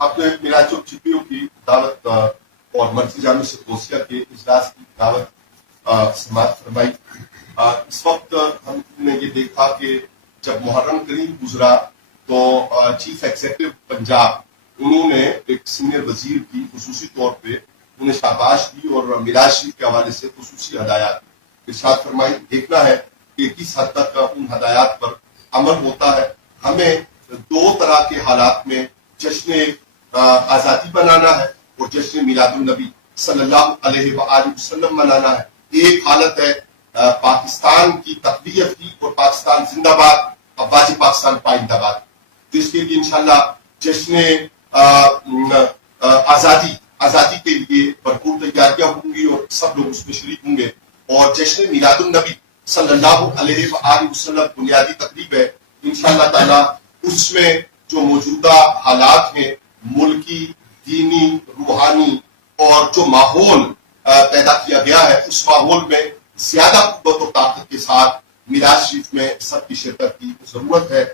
आपने मिलाद चिप्पियों की दावत और मर्जी जामे से तोसिया के इजलास की दावत समाप्त फरमाई। इस वक्त हमने ये देखा कि जब मुहर्रम करीम गुजरा तो चीफ एग्जीक्यूटिव पंजाब उन्होंने एक सीनियर वजीर की खुसूसी तौर पे उन्हें शाबाश दी और मिलाद शरीफ के हवाले से खुसूसी हदायत इरशाद फरमाई। देखना है कि किस हद तक उन हदायत पर अमल होता है। हमें दो तरह के हालात में जश्न आज़ादी बनाना है और जश्न मिलादुन नबी सल्लल्लाहु अलैहि वसल्लम मनाना है। एक हालत है पाकिस्तान की तक़वियत की और पाकिस्तान जिंदाबाद और वाजिब पाकिस्तान पाइंदाबाद, जिसके लिए इंशाल्लाह जश्न आज़ादी के लिए भरपूर तैयारियां होंगी और सब लोग उसमें शरीक होंगे। और जश्न मिलादुन नबी सल्लल्लाहु अलैहि वसल्लम बुनियादी तकरीब है। इंशाअल्लाह ताला उसमें जो मौजूदा हालात हैं मुल्की, दीनी, रूहानी और जो माहौल पैदा किया गया है उस माहौल में ज्यादा कुव्वत और ताकत के साथ मिलाद शरीफ में सबकी शिरकत की जरूरत है।